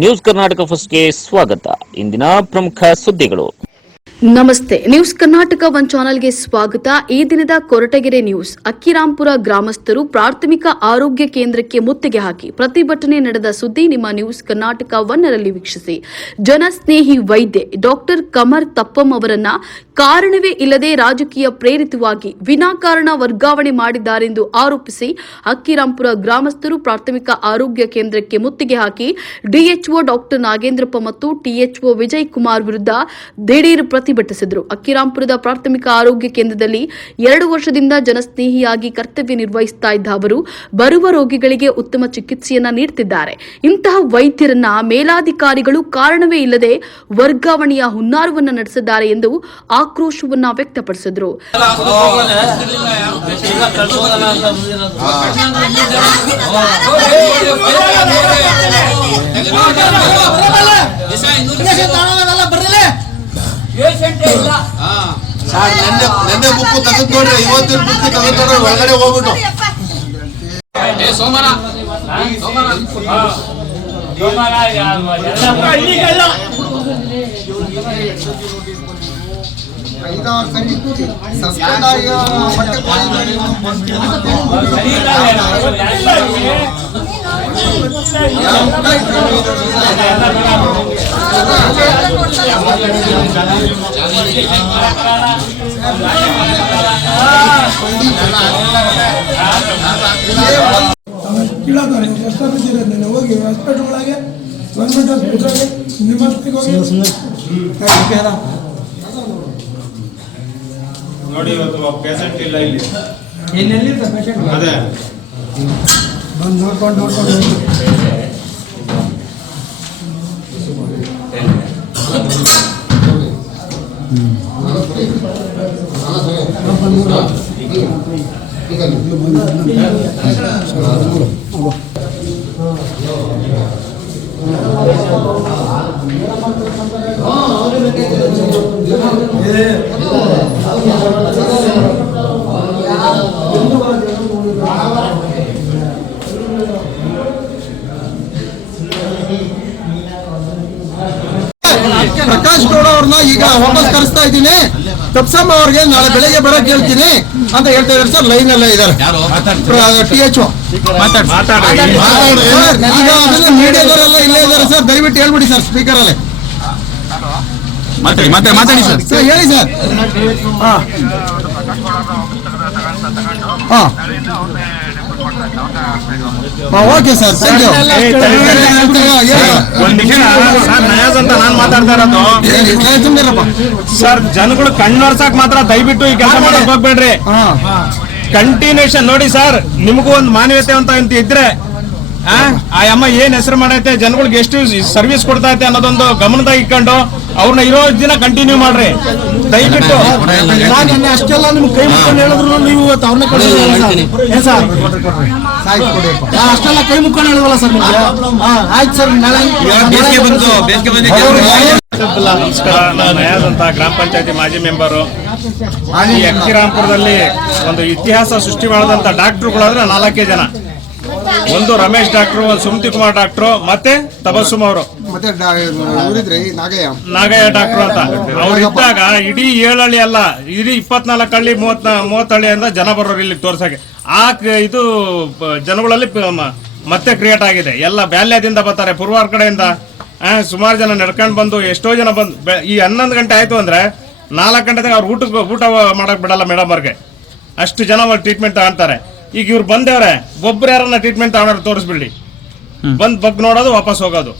News Karnataka ಫಸ್ಟ್ಗೆ ಸ್ವಾಗತ. ಇಂದಿನ ಪ್ರಮುಖ ಸುದ್ದಿಗಳು. ನಮಸ್ತೆ, ನ್ಯೂಸ್ ಕರ್ನಾಟಕ ಒನ್ ಚಾನೆಲ್ಗೆ ಸ್ವಾಗತ. ಈ ದಿನದ ಕೊರಟಗೆರೆ ನ್ಯೂಸ್. ಅಕ್ಕಿರಾಂಪುರ ಗ್ರಾಮಸ್ಥರು ಪ್ರಾಥಮಿಕ ಆರೋಗ್ಯ ಕೇಂದ್ರಕ್ಕೆ ಮುತ್ತಿಗೆ ಹಾಕಿ ಪ್ರತಿಭಟನೆ ನಡೆದ ಸುದ್ದಿ ನಿಮ್ಮ ನ್ಯೂಸ್ ಕರ್ನಾಟಕ ಒನ್ನರಲ್ಲಿ ವೀಕ್ಷಿಸಿ. ಜನಸ್ನೇಹಿ ವೈದ್ಯೆ ಡಾಕ್ಟರ್ ಕಮರ್ ತಪ್ಪಂ ಅವರನ್ನ ಕಾರಣವೇ ಇಲ್ಲದೆ ರಾಜಕೀಯ ಪ್ರೇರಿತವಾಗಿ ವಿನಾಕಾರಣ ವರ್ಗಾವಣೆ ಮಾಡಿದ್ದಾರೆಂದು ಆರೋಪಿಸಿ ಅಕ್ಕಿರಾಂಪುರ ಗ್ರಾಮಸ್ಥರು ಪ್ರಾಥಮಿಕ ಆರೋಗ್ಯ ಕೇಂದ್ರಕ್ಕೆ ಮುತ್ತಿಗೆ ಹಾಕಿ ಡಿಎಚ್ಒ ಡಾಕ್ಟರ್ ನಾಗೇಂದ್ರಪ್ಪ ಮತ್ತು ಟಿಎಚ್ಒ ವಿಜಯ್ ಕುಮಾರ್ ವಿರುದ್ಧ ದಿಢೀರ್ ಪ್ರತಿಭಟಿಸಿದರು. ಅಕ್ಕಿರಾಂಪುರದ ಪ್ರಾಥಮಿಕ ಆರೋಗ್ಯ ಕೇಂದ್ರದಲ್ಲಿ 2 ವರ್ಷದಿಂದ ಜನಸ್ನೇಹಿಯಾಗಿ ಕರ್ತವ್ಯ ನಿರ್ವಹಿಸುತ್ತಾ ಇದ್ದ ಅವರು ಬರುವ ರೋಗಿಗಳಿಗೆ ಉತ್ತಮ ಚಿಕಿತ್ಸೆಯನ್ನ ನೀಡುತ್ತಿದ್ದಾರೆ. ಇಂತಹ ವೈದ್ಯರನ್ನ ಮೇಲಾಧಿಕಾರಿಗಳು ಕಾರಣವೇ ಇಲ್ಲದೆ ವರ್ಗಾವಣೆಯ ಹುನ್ನಾರವನ್ನು ನಡೆಸಿದ್ದಾರೆ ಎಂದು ಆಕ್ರೋಶವನ್ನ ವ್ಯಕ್ತಪಡಿಸಿದರು. ನೆನ್ನೆ ಬುಕ್ಕು ತೆಗೆದು ನೋಡ್ರಿ, ಇವತ್ತಿನ ಬುಕ್ ತೆಗೆದು ನೋಡ್ರಿ, ಒಳಗಡೆ ಹೋಗ್ಬಿಟ್ಟು ಕೇಳೋದಾರೆ ಎಷ್ಟು ಬಿದ್ದಿರೋದು ಹೋಗಿ ಹಾಸ್ಪಿಟಲ್ ಒಳಗೆ ಗೌರ್ಮೆಂಟ್ ಹಾಸ್ಪಿಟಲ್ಗೆ ನಿಮ್ಮ ನೋಡಿ, ಇವತ್ತು ಪೇಷಂಟ್ ಇಲ್ಲ ಇಲ್ಲಿ. ಇನ್ನೆಲ್ಲಿಂದ ಪೇಷಂಟ್ ಅದೇ ಬಂದು ನೋಡ್ಕೊಂಡು ಪ್ರಕಾಶ್ ಗೌಡ ಅವ್ರನ್ನ ಈಗ ವಾಪಸ್ ಕರೆಸ್ತಾ ಇದ್ದೀನಿ. ತಪ್ಸಮ್ಮ ಅವ್ರಿಗೆ ನಾಳೆ ಬೆಳಗ್ಗೆ ಬರಕ್ ಹೇಳ್ತೀನಿ ಅಂತ ಹೇಳ್ತಾ ಇದ್ದಾರೆ ಸರ್. ಲೈನ್ ಅಲ್ಲೇ ಇದ್ದಾರೆ THO. ಈಗ ಮೀಡಿಯಾದವರೆಲ್ಲ ಇಲ್ಲೇ ಇದ್ದಾರೆ ಸರ್. ದಯವಿಟ್ಟು ಹೇಳ್ಬಿಡಿ ಸರ್ ಸ್ಪೀಕರ್ ಅಲ್ಲೇ ಮಾತಾಡಿ ಸರ್. ಹೇಳಿ sir. Okay sir, thank you. Nayaz ಅಂತ ನಾನ್ ಮಾತಾಡ್ತಾ ಇರೋದು ಸರ್. ಜನಗಳು ಕಣ್ಣೋರ್ಸಕ್ ಮಾತ್ರ ದಯವಿಟ್ಟು ಈ ಕೆಲಸ ಮಾಡಕ್ ಹೋಗ್ಬೇಡ್ರಿ. ಕಂಟಿನ್ಯೂಷನ್ ನೋಡಿ ಸರ್, ನಿಮಗೂ ಒಂದು ಮಾನವೀಯತೆ ಅಂತ ಇದ್ರೆ ಆ ಅಮ್ಮ ಏನ್ ಹೆಸರು ಮಾಡೈತೆ, ಜನಗಳಿಗೆ ಎಷ್ಟು ಸರ್ವಿಸ್ ಕೊಡ್ತಾ ಐತೆ ಅನ್ನೋದೊಂದು ಗಮನದಾಗ ಇಟ್ಕೊಂಡು ಅವ್ರನ್ನ ಇರೋ ದಿನ ಕಂಟಿನ್ಯೂ ಮಾಡ್ರಿ ದಯವಿಟ್ಟು. ಅಷ್ಟೆಲ್ಲ ನಿಮ್ ಕೈ ಮುಕ್ಕೊಂಡು ಹೇಳಿದ್ರು ನೀವು ಅವ್ರನ್ನ ಅಷ್ಟೆಲ್ಲ ಕೈ ಮುಕ್ಕೊಂಡು ಹೇಳಿದ್ವಲ್ಲ ಸರ್ ನಿಮ್ಗೆ. ಆಯ್ತು ಸರ್, ನಮಸ್ಕಾರ. ನಾನು ನಯಾಜ್ ಅಂತ, ಗ್ರಾಮ ಪಂಚಾಯತಿ ಮಾಜಿ ಮೆಂಬರು. ಈ ಅಕ್ಕಿರಾಂಪುರದಲ್ಲಿ ಒಂದು ಇತಿಹಾಸ ಸೃಷ್ಟಿ ಮಾಡಿದಂತ ಡಾಕ್ಟರ್ಗಳಾದ್ರೆ 4 ಜನ. ಒಂದು ರಮೇಶ್ ಡಾಕ್ಟ್ರು, ಒಂದು ಸುಮತಿ ಕುಮಾರ್ ಡಾಕ್ಟ್ರು, ಮತ್ತೆ ತಬಸ್ಸುಮ್ ಅವರು, ಮತ್ತೆ ನಾಗಯ್ಯ ಡಾಕ್ಟ್ರು ಅಂತ. ಅವ್ರು ಇದ್ದಾಗ ಇಡೀ 7 ಹಳ್ಳಿ ಅಲ್ಲ, ಇಡೀ 24 ಹಳ್ಳಿ 30 ಹಳ್ಳಿಯಿಂದ ಜನ ಬರೋರು ಇಲ್ಲಿ ತೋರ್ಸಕ್ಕೆ. ಇದು ಜನಗಳಲ್ಲಿ ಮತ್ತೆ ಕ್ರಿಯೇಟ್ ಆಗಿದೆ. ಎಲ್ಲ ಬ್ಯಾಲ್ಯದಿಂದ ಬರ್ತಾರೆ, ಪೂರ್ವಾರ ಕಡೆಯಿಂದ ಸುಮಾರು ಜನ ನಡ್ಕೊಂಡು ಬಂದು, ಎಷ್ಟೋ ಜನ ಬಂದು ಈ 11 ಗಂಟೆ ಆಯ್ತು ಅಂದ್ರೆ 4 ಗಂಟೆದಾಗ ಅವ್ರು ಊಟ ಮಾಡಕ್ ಬಿಡಲ್ಲ ಮೇಡಮ್ ಅವ್ರಿಗೆ. ಅಷ್ಟು ಜನ ಟ್ರೀಟ್ಮೆಂಟ್ ತಗೊಂತಾರೆ. ಈಗ ಇವ್ರು ಬಂದವ್ರೆ, ಒಬ್ರು ಯಾರನ್ನ ಟ್ರೀಟ್ಮೆಂಟ್ ತಗೊಂಡ್ರೆ ತೋರಿಸ್ಬಿಡಿ, ಬಂದ್ ಬಗ್ ನೋಡೋದು ವಾಪಸ್ ಹೋಗೋದು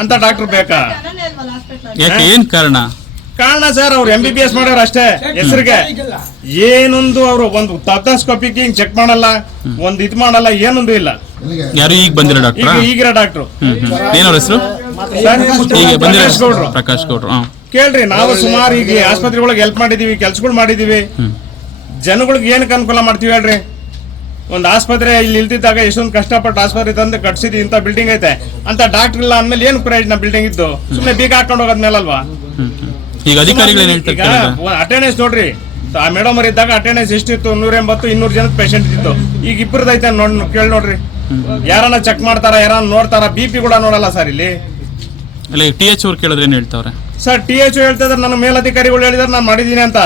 ಅಂತ ಡಾಕ್ಟರ್ ಬೇಕಾ? ಏನ್ ಕಾರಣ ಸರ್, ಅವ್ರು MBBS ಮಾಡ್ಯಾರ ಅಷ್ಟೇ ಹೆಸರಿಗೆ. ಏನೊಂದು ಅವರು ಒಂದು ಟೆಸ್ಕೋಪಿಕ್ ಹಿಂಗ್ ಚೆಕ್ ಮಾಡಲ್ಲ, ಒಂದ್ ಇದ್ ಮಾಡಲ್ಲ, ಏನೊಂದು ಇಲ್ಲ. ಯಾರು ಈಗ ಬಂದಿರೋ ಡಾಕ್ಟರ್? ಈಗಿರೋ ಡಾಕ್ಟ್ರು ಏನವ್ರ ಹೆಸರು? ಪ್ರಕಾಶ್ ಗೌಡ್ರು. ಕೇಳ್ರಿ, ನಾವು ಸುಮಾರು ಈಗ ಆಸ್ಪತ್ರೆಗಳಿಗೆ ಹೆಲ್ಪ್ ಮಾಡಿದೀವಿ, ಕೆಲ್ಸಗಳು ಮಾಡಿದೀವಿ. ಜನಗಳಿಗೆ ಏನಕ್ಕೆ ಅನುಕೂಲ ಮಾಡ್ತೀವಿ ಹೇಳ್ರಿ? ಒಂದು ಆಸ್ಪತ್ರೆ ಇಲ್ಲಿ ಇಲ್ದಿದ್ದಾಗ ಎಷ್ಟೊಂದು ಕಷ್ಟಪಟ್ಟು ಆಸ್ಪತ್ರೆ ತಂದು ಕಟ್ಸಿದ್ವಿ, ಇಂತ ಬಿಲ್ಡಿಂಗ್ ಐತೆ ಅಂತ ಡಾಕ್ಟರ್ ಇಲ್ಲ ಅಂದ್ಮೇಲೆ ಏನು ಪ್ರಯೋಜನ? ಬಿಲ್ಡಿಂಗ್ ಇದ್ದು ಸುಮ್ಮನೆ ಬೀಗ ಹಾಕೊಂಡು ಹೋಗೋದ್ಮೇಲಲ್ವಾ? ಈಗ ಅಧಿಕಾರಿಗಳು ಅಟೆಂಡೆನ್ಸ್ ನೋಡ್ರಿ, ಆ ಮೇಡಮ್ ಅವ್ರ ಇದ್ದಾಗ ಅಟೆಂಡೆನ್ಸ್ ಎಷ್ಟಿತ್ತು? 180 200 ಜನದ ಪೇಷಂಟ್ ಇತ್ತು. ಈಗ ಇಬ್ಬರದೈತೆ ಕೇಳಿ ನೋಡ್ರಿ. ಯಾರನ್ನ ಚೆಕ್ ಮಾಡ್ತಾರ, ಯಾರನ್ನ ನೋಡ್ತಾರ? BP ಕೂಡ ನೋಡಲ್ಲ ಸರ್ ಇಲ್ಲಿ. ಅಲ್ಲ TH ಅವ್ರು ಕೇಳಿದ್ರೆ ಏನ್ ಹೇಳ್ತಾವ್ರೆ? ಸರ್ TH ಹೇಳ್ತಾ ಇದಾರೆ, ನನ್ನ ಮೇಲಧಿಕಾರಿಗಳು ಹೇಳಿದಾರೆ ನಾನು ಮಾಡಿದೀನಿ ಅಂತ.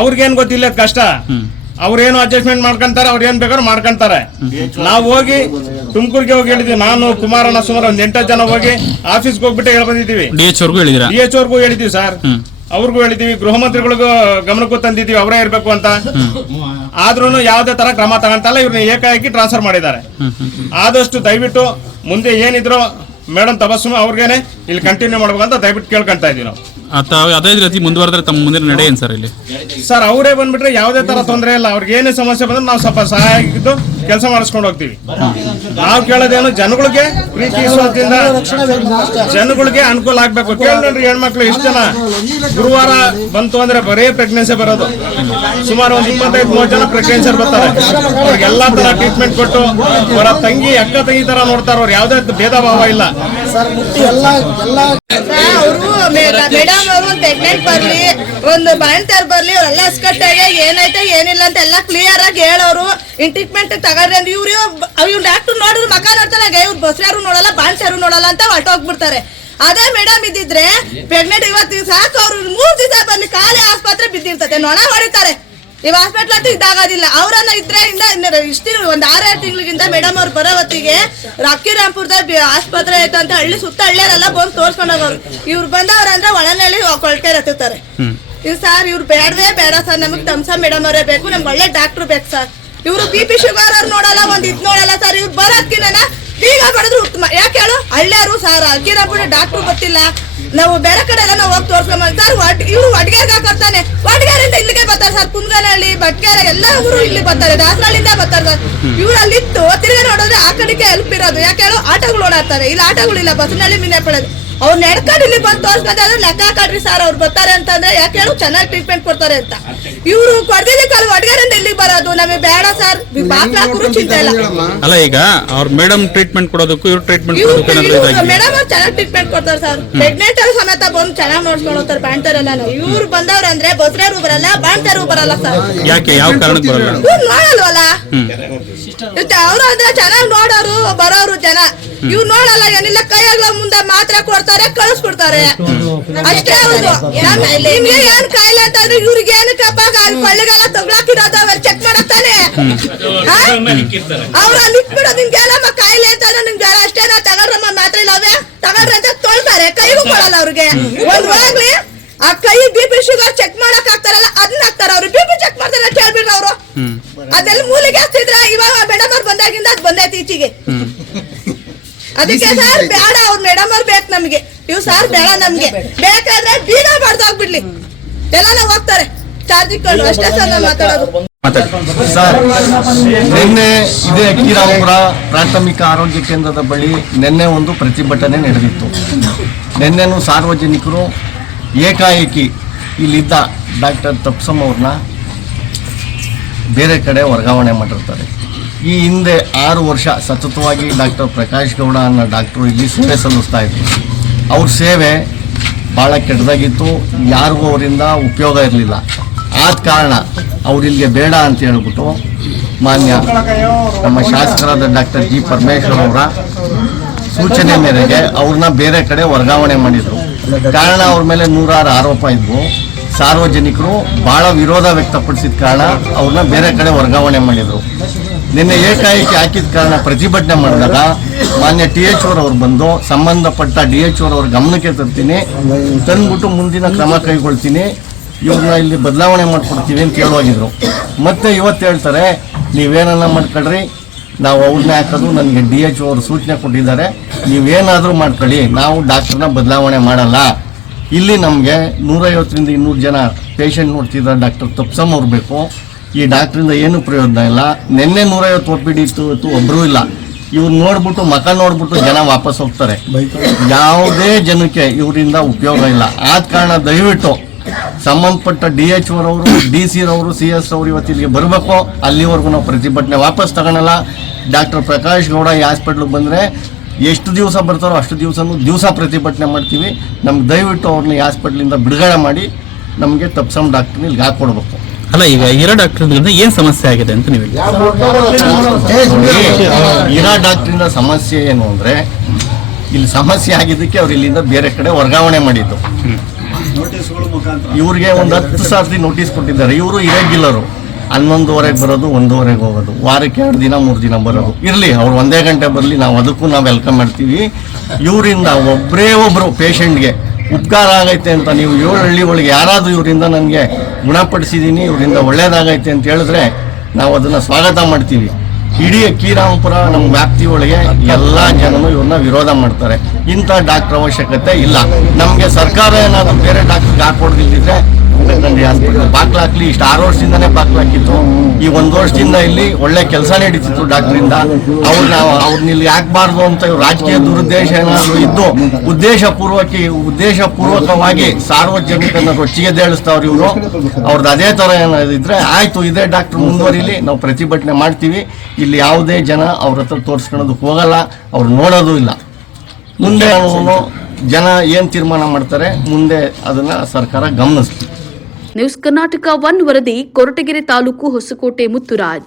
ಅವ್ರಿಗೇನ್ ಗೊತ್ತಿಲ್ಲ ಕಷ್ಟ, ಅವ್ರೇನು ಅಡ್ಜಸ್ಟ್ಮೆಂಟ್ ಮಾಡ್ಕೊಂತಾರೆ, ಅವ್ರು ಏನ್ ಬೇಕಾದ್ರೂ ಮಾಡ್ಕೊಂತಾರೆ. ನಾವು ಹೋಗಿ ತುಮಕೂರಿಗೆ ಹೋಗಿ ಹೇಳಿದ್ವಿ, ನಾನು ಕುಮಾರಣ್ಣ ಸುಮಾರು ಒಂದ್ 8 ಜನ ಹೋಗಿ ಆಫೀಸ್ಗೆ ಹೋಗ್ಬಿಟ್ಟು ಹೇಳಿ ಬಂದಿದ್ದೀವಿ. DH ಅವ್ರಿಗೂ ಹೇಳಿದಿರಾ? DH ಅವ್ರಿಗೂ ಹೇಳಿದೀವಿ ಸರ್, ಅವ್ರಿಗೂ ಹೇಳಿದೀವಿ, ಗೃಹ ಮಂತ್ರಿಗಳಿಗೂ ಗಮನಕ್ಕೂ ತಂದಿದ್ದೀವಿ, ಅವರೇ ಇರ್ಬೇಕು ಅಂತ. ಆದ್ರೂ ಯಾವುದೇ ತರ ಕ್ರಮ ತಗೊಂತಲ್ಲ, ಇವ್ರನ್ನ ಏಕಾಏಕಿ ಟ್ರಾನ್ಸ್ಫರ್ ಮಾಡಿದ್ದಾರೆ. ಆದಷ್ಟು ದಯವಿಟ್ಟು ಮುಂದೆ ಏನಿದ್ರು ಮೇಡಮ್ ತಬಸ್ಸುಮ ಅವ್ರಿಗೇನೆ ಇಲ್ಲಿ ಕಂಟಿನ್ಯೂ ಮಾಡ್ಬೇಕಂತ ದಯವಿಟ್ಟು ಕೇಳ್ಕೊಂತ ಇದೀವಿ ನಾವು. ಅದೇ ರೀತಿ ಮುಂದುವರೆದ್ರೆ ತಮ್ಮ ಮುಂದಿನ ನಡೆ ಏನ್ ಸರ್ ಇಲ್ಲಿ? ಸರ್ ಅವರೇ ಬಂದ್ಬಿಟ್ರೆ ಯಾವುದೇ ತರ ತೊಂದರೆ ಇಲ್ಲ, ಅವ್ರಿಗೆ ಏನೇ ಸಮಸ್ಯೆ ಬಂದ್ರೆ ನಾವು ಸ್ವಲ್ಪ ಸಹಾಯ ಆಗಿದ್ದು ಕೆಲಸ ಮಾಡಿಸ್ಕೊಂಡು ಹೋಗ್ತೀವಿ. ನಾವು ಕೇಳೋದೇನು ಜನಗಳಿಗೆ ಪ್ರೀತಿ ವಿಶ್ವಾಸದಿಂದ ಜನಗಳಿಗೆ ಅನುಕೂಲ ಆಗ್ಬೇಕು. ಕೇಳಿ ಹೆಣ್ಮಕ್ಳು ಇಷ್ಟು ಜನ ಗುರುವಾರ ಬಂತು ಅಂದ್ರೆ ಬರೇ ಪ್ರೆಗ್ನೆನ್ಸಿ ಬರೋದು, ಸುಮಾರು ಒಂದು 25-30 ಜನ ಪ್ರೆಗ್ನೆನ್ಸಿ ಬರ್ತಾರೆ. ಅವ್ರಿಗೆ ಎಲ್ಲಾ ತರ ಟ್ರೀಟ್ಮೆಂಟ್ ಕೊಟ್ಟು ಅವರ ತಂಗಿ ಅಕ್ಕ ತಂಗಿ ತರ ನೋಡ್ತಾರೆ. ಅವ್ರು ಯಾವುದೇ ಭೇದ ಭಾವ ಇಲ್ಲ. ಅವರು ಮೇಡಮ್ ಅವರು ಒಂದು ಪ್ರೆಗ್ನೆಂಟ್ ಬರ್ಲಿ, ಒಂದು ಬಾಣ್ತಾರ್ ಬರ್ಲಿ, ಅವರೆಲ್ಲ ಅಸ್ಕಟ್ಟಾಗೆ ಏನೈತೆ ಏನಿಲ್ಲ ಅಂತ ಎಲ್ಲ ಕ್ಲಿಯರ್ ಆಗಿ ಹೇಳೋರು. ಟ್ರೀಟ್ಮೆಂಟ್ ತಗೊಂಡ್ರೆ ಇವ್ರು ಡಾಕ್ಟರ್ ನೋಡಿದ್ರು ಮಕ್ಕ ನೋಡ್ತಾರೆ, ಇವ್ರು ಬಸ್ರಾರು ನೋಡಲ್ಲ ಬಾಣ್ಸಾರು ನೋಡಲ್ಲ ಅಂತ ಹೊಟ್ಟೋಗ್ಬಿಡ್ತಾರೆ. ಅದೇ ಮೇಡಮ್ ಇದ್ದಿದ್ರೆ ಪ್ರೆಗ್ನೆಂಟ್ ಇವತ್ತಿಗೆ ಸಾಕು, ಅವ್ರು 3 ದಿವಸ ಬರ್ಲಿ, ಖಾಲಿ ಆಸ್ಪತ್ರೆ ಬಿದ್ದಿರ್ತದೆ, ನೊಣ ಹೊಡಿತಾರೆ. ಇವ್ ಹಾಸ್ಪಿಟ್ಲ್ ಅಂತೂ ಇದಾಗೋದಿಲ್ಲ. ಅವ್ರನ್ನ ಇದ್ರೆ ಇಷ್ಟಿನ ಒಂದ್ 6-7 ತಿಂಗಳಿಗಿಂತ ಮೇಡಮ್ ಅವ್ರು ಬರೋ ಹೊತ್ತಿಗೆ ಅಕ್ಕಿರಾಂಪುರದ ಆಸ್ಪತ್ರೆ ಆಯ್ತು ಅಂತ ಹಳ್ಳಿ ಸುತ್ತ ಹಳ್ಳಿಯರೆಲ್ಲ ಬಂದು ತೋರ್ಸ್ಕೊಂಡ್ ಹೋಗೋರು. ಇವ್ರು ಬಂದವ್ರ ಅಂದ್ರೆ ಒಳನಲ್ಲಿ ಕೊಳ್ಕೆ ಹತ್ತುತ್ತಾರೆ. ಇವ್ ಸರ್ ಇವ್ರು ಬೇಡವೇ ಬೇಡ ಸರ್, ನಮಗ್ ತಮ್ಸ ಮೇಡಮ್ ಅವರೇ ಬೇಕು, ನಮ್ಗೆ ಒಳ್ಳೆ ಡಾಕ್ಟರ್ ಬೇಕು ಸರ್. ಇವ್ರು BP ಶುಗರ್ ಅವ್ರು ನೋಡಲ್ಲ, ಒಂದ್ ಇದ್ ನೋಡಲ್ಲ ಸರ್. ಇವ್ರು ಬರೋದ್ಕಿನ್ನ ಬೀಗ ಬಡದ್ರು ಉತ್ತಮ. ಯಾಕೆ ಹೇಳು, ಹಳ್ಳಿಯರು ಸರ್ ಅಕ್ಕಿರಾಂಪುರ ಡಾಕ್ಟರ್ ಗೊತ್ತಿಲ್ಲ, ನಾವು ಬೇರೆ ಕಡೆ ಎಲ್ಲ ನಾವು ಹೋಗಿ ತೋರ್ಸ್ಕೊಂಡ್ ಸರ್. ಇವ್ರು ಒಡ್ಗೇರ್ಗೆ ಹಾಕೋತಾನೆ, ಒಡ್ಗೇರಿಂದ ಇಲ್ಲಿಗೆ ಬರ್ತಾರೆ ಸರ್. ಕುಂದನಹಳ್ಳಿ, ಬಟ್ಗೆರೆ ಎಲ್ಲ ಊರು ಇಲ್ಲಿ ಬರ್ತಾರೆ, ದಾಸರಳ್ಳಿಯಿಂದ ಬರ್ತಾರೆ ಸರ್. ಇವ್ರು ಅಲ್ಲಿತ್ತು ತಿರ್ಗಿ ನೋಡಿದ್ರೆ ಆ ಕಡೆಗೆ ಹೆಲ್ಪ್ ಇರೋದು. ಯಾಕೆ ಹೇಳು, ಆಟೋಗಳು ಓಡಾಡ್ತಾರೆ, ಇಲ್ಲಿ ಆಟೋಗಳಿಲ್ಲ, ಬಸ್ನಲ್ಲಿ ಮೀನೆ ಪಡೋದು. ಅವ್ರು ನಡ್ಕೊಂಡು ಇಲ್ಲಿ ಬಂದು ತೋರ್ಸ್ಕೊಂಡ್ರೆ ಲೆಕ್ಕ ಹಾಕಾಡ್ರಿ ಸರ್, ಅವ್ರು ಬರ್ತಾರೆ ಅಂತಂದ್ರೆ. ಯಾಕೆ ಹೇಳು, ಚೆನ್ನಾಗಿ ಟ್ರೀಟ್ಮೆಂಟ್ ಕೊಡ್ತಾರೆ ಅಂತ. ಇವ್ರು ಕೊಡ್ದಿದ್ದಕ್ಕಲ್ಲಿ ಒಡ್ಗೇರಿಂದ ಇಲ್ಲಿಗೆ ಬರೋದು ನಮಗೆ ಬೇಡ ಸರ್. ಬಾಕ್ಲಾಕರು ಚಿಂತೆ ಇಲ್ಲ. ಅಲ್ಲ ಈಗ ಅವ್ರ ಮೇಡಮ್ ಟ್ರೀಟ್ಮೆಂಟ್ ಕೊಡೋದಕ್ಕೂ ಇವ್ರು ಟ್ರೀಟ್ಮೆಂಟ್ ಮೇಡಮ್ ಅವ್ರು ಚೆನ್ನಾಗಿ ಟ್ರೀಟ್ಮೆಂಟ್ ಕೊಡ್ತಾರೆ ಸರ್. ಪ್ರೆಗ್ನೆಂಟ್ ಅವ್ರು ಸಮೇತ ಬಂದು ಚೆನ್ನಾಗಿ ನೋಡ್ಕೊಂಡು ಹೋಗ್ತಾರೆ. ಬಾಣ್ತಾರೆಲ್ಲ ಇವ್ರು ಬಂದವ್ರಂದ್ರೆ ಬಸ್ರಾರು ಬರಲ್ಲ, ಬಾಣ್ತಾರು ಬರಲ್ಲ ಸರ್. ಯಾಕೆ, ಯಾವ ಕಾರಣಕ್ಕೆ ಬರಲ್ಲ? ಇವ್ರು ನೋಡಲ್ವಲ್ಲ, ಅವ್ರು ಅಂದ್ರೆ ಚೆನ್ನಾಗಿ ನೋಡೋರು ಬರೋರು ಜನ. ಇವ್ರು ನೋಡಲ್ಲ, ಏನಿಲ್ಲ ಕೈಯಾಗ ಮುಂದೆ ಮಾತ್ರೆ ಕೊಡ್ತಾರೆ, ಕಳಿಸ್ಕೊಡ್ತಾರೆ ಅಷ್ಟೇ. ಅವ್ರು ನಿಮ್ಗೆ ಏನ್ ಕಾಯಿಲೆ ಅಂತ ಅಂದ್ರೆ ಇವ್ರಿಗೆ ಏನಕ್ಕಪ್ಪ ಕೊಳ್ಳಿಗೆಲ್ಲ ತಗೊಳಕಿರೋದು, ಅವ್ರು ಚೆಕ್ ಮಾಡತ್ತಾನೆ. ಅವ್ರು ಅಲ್ಲಿ ಇಟ್ಬಿಡೋದು, ನಿಮ್ಗೆ ಏನಮ್ಮ ಕಾಯಿಲೆ ಅಂತಂದ್ರೆ ನಿಮ್ಗೆ ಅಷ್ಟೇನ ತಗೊಂಡ್ರಮ್ಮ ಮಾತ್ರೆ ಇಲ್ಲವೇ ತಗೊಂಡ್ರೆ ಅಂತ ತೊಳ್ತಾರೆ, ಕೈಗೂ ಕೊಡಲ್ಲ ಅವ್ರಿಗೆ. ಒಂದ್ ಹೋಗ್ಲಿ ಆ ಕೈ BP ಶುಗರ್ ಚೆಕ್ ಮಾಡಕ್ ಆಗ್ತಾರಲ್ಲ ಅದನ್ನ ಹಾಕ್ತಾರ. ಅವ್ರು BP ಚೆಕ್ ಮಾಡ್ತಾರೆ ಅಂತ ಹೇಳ್ಬಿಡ್ರ ಅವ್ರು. ಅದೆಲ್ಲ ಮೂಲಿಗೆ ಹಚ್ತಿದ್ರ, ಇವಾಗ ಮೇಡಮ್ ಅವ್ರು ಬಂದಾಗಿಂದ ಅದ್ ಬಂದೈತಿ ಈಚೆಗೆ. ಅದಕ್ಕೆ ಸರ್ ಬೇಡ, ಅವ್ರು ಮೇಡಮ್ ಅವ್ರು ಬೇಕು ನಮ್ಗೆ. ಇವ್ ಸರ್ ಬೇಡ ನಮ್ಗೆ, ಬೇಕಾದ್ರೆ ಬೀಗ ಬಡ್ದೋಗ್ಬಿಡ್ಲಿ, ಎಲ್ಲ ನಾವು ಹೋಗ್ತಾರೆ ಚಾರ್ಜ್ ಇಟ್ಕೊಂಡು. ಅಷ್ಟೇ ಸರ್ ನಾವು ಮಾತಾಡೋದು. ಸರ್, ನಿನ್ನೆ ಇದೇ ಅಕ್ಕಿರಾಂಪುರ ಪ್ರಾಥಮಿಕ ಆರೋಗ್ಯ ಕೇಂದ್ರದ ಬಳಿ ನಿನ್ನೆ ಒಂದು ಪ್ರತಿಭಟನೆ ನಡೆದಿತ್ತು. ನಿನ್ನೆನೂ ಸಾರ್ವಜನಿಕರು ಏಕಾಏಕಿ ಇಲ್ಲಿದ್ದ ಡಾಕ್ಟರ್ ತಪ್ಸಮ್ ಅವ್ರನ್ನ ಬೇರೆ ಕಡೆ ವರ್ಗಾವಣೆ ಮಾಡಿರ್ತಾರೆ. ಈ ಹಿಂದೆ 6 ವರ್ಷ ಸತತವಾಗಿ ಡಾಕ್ಟರ್ ಪ್ರಕಾಶ್ ಗೌಡ ಅನ್ನೋ ಡಾಕ್ಟ್ರು ಇಲ್ಲಿ ಸೇವೆ ಸಲ್ಲಿಸ್ತಾ ಇದ್ರು. ಅವ್ರ ಸೇವೆ ಭಾಳ ಕೆಟ್ಟದಾಗಿತ್ತು, ಯಾರಿಗೂ ಅವರಿಂದ ಉಪಯೋಗ ಇರಲಿಲ್ಲ. ಆದ ಕಾರಣ ಅವ್ರಿಲ್ಲಿಗೆ ಬೇಡ ಅಂತ ಹೇಳ್ಬಿಟ್ಟು ಮಾನ್ಯ ನಮ್ಮ ಶಾಸಕರಾದ ಡಾಕ್ಟರ್ G. ಪರಮೇಶ್ವರ್ ಅವರ ಸೂಚನೆ ಮೇರೆಗೆ ಅವ್ರನ್ನ ಬೇರೆ ಕಡೆ ವರ್ಗಾವಣೆ ಮಾಡಿದರು. ಕಾರಣ ಅವ್ರ ಮೇಲೆ 106 ಆರೋಪ ಇದ್ವು. ಸಾರ್ವಜನಿಕರು ಭಾಳ ವಿರೋಧ ವ್ಯಕ್ತಪಡಿಸಿದ ಕಾರಣ ಅವ್ರನ್ನ ಬೇರೆ ಕಡೆ ವರ್ಗಾವಣೆ ಮಾಡಿದರು. ನಿನ್ನೆ ಏಕಾಏಕಿ ಹಾಕಿದ ಕಾರಣ ಪ್ರತಿಭಟನೆ ಮಾಡಿದಾಗ ಮಾನ್ಯ TH ಅವ್ರು ಬಂದು ಸಂಬಂಧಪಟ್ಟ DH ಅವ್ರ ಗಮನಕ್ಕೆ ತರ್ತೀನಿ, ತಂದ್ಬಿಟ್ಟು ಮುಂದಿನ ಕ್ರಮ ಕೈಗೊಳ್ತೀನಿ, ಇವ್ರನ್ನ ಇಲ್ಲಿ ಬದಲಾವಣೆ ಮಾಡ್ಕೊಡ್ತೀವಿ ಅಂತ ಹೇಳೋಗಿದ್ರು. ಮತ್ತೆ ಇವತ್ತು ಹೇಳ್ತಾರೆ ನೀವೇನನ್ನ ಮಾಡ್ಕೊಳ್ರಿ, ನಾವು ಅವ್ರನ್ನೇ ಹಾಕೋದು, ನನಗೆ DH ಅವರು ಸೂಚನೆ ಕೊಟ್ಟಿದ್ದಾರೆ, ನೀವೇನಾದರೂ ಮಾಡ್ಕೊಳ್ಳಿ, ನಾವು ಡಾಕ್ಟ್ರನ್ನ ಬದಲಾವಣೆ ಮಾಡಲ್ಲ. ಇಲ್ಲಿ ನಮಗೆ 150ರಿಂದ 200 ಜನ ಪೇಷಂಟ್ ನೋಡ್ತಿದ್ದಾರೆ, ಡಾಕ್ಟರ್ ತಪ್ಸಮ್ ಅವ್ರು ಬೇಕು. ಈ ಡಾಕ್ಟ್ರಿಂದ ಏನು ಪ್ರಯೋಜನ ಇಲ್ಲ. ನಿನ್ನೆ 150 OPD ಇತ್ತು, ಒಬ್ಬರೂ ಇಲ್ಲ. ಇವ್ರು ನೋಡ್ಬಿಟ್ಟು ಮಕ ನೋಡ್ಬಿಟ್ಟು ಜನ ವಾಪಸ್ ಹೋಗ್ತಾರೆ. ಯಾವುದೇ ಜನಕ್ಕೆ ಇವರಿಂದ ಉಪಯೋಗ ಇಲ್ಲ. ಆದ ಕಾರಣ ದಯವಿಟ್ಟು ಸಂಬಂಧಪಟ್ಟ DH ಅವರವರು, DC ರವರು, CS ಅವರು ಇವತ್ತು ಇಲ್ಲಿಗೆ ಬರಬೇಕು. ಅಲ್ಲಿವರೆಗೂ ನಾವು ಪ್ರತಿಭಟನೆ ವಾಪಸ್ ತಗೊಳಲ್ಲ. ಡಾಕ್ಟರ್ ಪ್ರಕಾಶ್ ಗೌಡ ಈ ಹಾಸ್ಪಿಟ್ಲಿಗೆ ಬಂದರೆ ಎಷ್ಟು ದಿವಸ ಬರ್ತಾರೋ ಅಷ್ಟು ದಿವಸ ಪ್ರತಿಭಟನೆ ಮಾಡ್ತೀವಿ. ನಮ್ಗೆ ದಯವಿಟ್ಟು ಅವ್ರನ್ನ ಈ ಹಾಸ್ಪಿಟ್ಲಿಂದ ಬಿಡುಗಡೆ ಮಾಡಿ ನಮಗೆ ತಪ್ಸಮ್ ಡಾಕ್ಟರ್ನ ಇಲ್ಲಿಗೆ ಹಾಕ್ಕೊಡ್ಬೇಕು. ಅಲ್ಲ ಈಗ ಇರೋ ಡಾಕ್ಟರ್ಗಳಿಂದ ಏನು ಸಮಸ್ಯೆ ಆಗಿದೆ ಅಂತ ನೀವು ಇರೋ ಡಾಕ್ಟ್ರಿಂದ ಸಮಸ್ಯೆ ಏನು ಅಂದರೆ ಇಲ್ಲಿ ಸಮಸ್ಯೆ ಆಗಿದ್ದಕ್ಕೆ ಅವ್ರು ಇಲ್ಲಿಂದ ಬೇರೆ ಕಡೆ ವರ್ಗಾವಣೆ ಮಾಡಿದ್ದು. ಇವ್ರಿಗೆ ಒಂದು 10 ಸರ್ತಿ ನೋಟಿಸ್ ಕೊಟ್ಟಿದ್ದಾರೆ. ಇವರು ಇರೆಗ್ಯುಲರು, 11:30 ಬರೋದು, 1:30 ಹೋಗೋದು, ವಾರಕ್ಕೆ 2 ದಿನ 3 ದಿನ ಬರೋದು. ಇರಲಿ, ಅವ್ರು 1 ಗಂಟೆ ಬರಲಿ, ನಾವು ವೆಲ್ಕಮ್ ಮಾಡ್ತೀವಿ. ಇವರಿಂದ ಒಬ್ಬರು ಪೇಷಂಟ್ಗೆ ಉಪಕಾರ ಆಗೈತೆ ಅಂತ ನೀವು 7 ಹಳ್ಳಿ ಒಳಗೆ ಯಾರಾದರೂ ಇವರಿಂದ ನನಗೆ ಗುಣಪಡಿಸಿದ್ದೀನಿ, ಇವರಿಂದ ಒಳ್ಳೇದಾಗೈತೆ ಅಂತ ಹೇಳಿದ್ರೆ ನಾವು ಅದನ್ನು ಸ್ವಾಗತ ಮಾಡ್ತೀವಿ. ಇಡೀ ಅಕ್ಕಿರಾಂಪುರ ನಮ್ಮ ವ್ಯಾಪ್ತಿ ಒಳಗೆ ಎಲ್ಲ ಜನನು ಇವ್ರನ್ನ ವಿರೋಧ ಮಾಡ್ತಾರೆ. ಇಂಥ ಡಾಕ್ಟರ್ ಅವಶ್ಯಕತೆ ಇಲ್ಲ ನಮಗೆ. ಸರ್ಕಾರ ಏನಾದರೂ ಬೇರೆ ಡಾಕ್ಟರ್ಗೆ ಹಾಕೊಡ್ದಿಲ್ದಿದ್ರೆ ಹಾಸ್ಪಿಟಲ್ ಬಾಕ್ಲಾಕ್ಲಿ. ಇಷ್ಟು 6 ವರ್ಷದಿಂದನೇ ಬಾಕ್ಲಾಕಿತ್ತು. ಈ 1 ವರ್ಷದಿಂದ ಇಲ್ಲಿ ಒಳ್ಳೆ ಕೆಲಸ ನಡೀತಿತ್ತು ಡಾಕ್ಟ್ರಿಂದ. ಅವ್ರನ್ನ ಇಲ್ಲಿ ಹಾಕ್ಬಾರ್ದು ಅಂತ ಇವ್ರು ರಾಜಕೀಯ ದುರುದ್ದೇಶ ಏನಾದರೂ ಇದ್ದು ಉದ್ದೇಶಪೂರ್ವಕವಾಗಿ ಸಾರ್ವಜನಿಕರನ್ನ ರೊಚ್ಚಿಗೆದ್ದೇಳಿಸ್ತಾವ್ರು ಇವರು. ಅವ್ರದ್ದು ಅದೇ ಥರ ಏನಾದಿದ್ರೆ ಆಯಿತು, ಇದೇ ಡಾಕ್ಟರ್ ಮುಂದುವರಿಲಿ, ನಾವು ಪ್ರತಿಭಟನೆ ಮಾಡ್ತೀವಿ. ಇಲ್ಲಿ ಯಾವುದೇ ಜನ ಅವ್ರ ಹತ್ರ ತೋರಿಸ್ಕೊಳ್ಳೋದಕ್ಕೆ ಹೋಗಲ್ಲ, ಅವ್ರು ನೋಡೋದು ಇಲ್ಲ. ಮುಂದೆ ಜನ ಏನು ತೀರ್ಮಾನ ಮಾಡ್ತಾರೆ ಮುಂದೆ ಅದನ್ನ ಸರ್ಕಾರ ಗಮನಿಸ್ತೀವಿ. ನ್ಯೂಸ್ ಕರ್ನಾಟಕ 1 ವರದಿ, ಕೊರಟಗೆರೆ ತಾಲೂಕು, ಹೊಸಕೋಟೆ, ಮುತ್ತುರಾಜ್.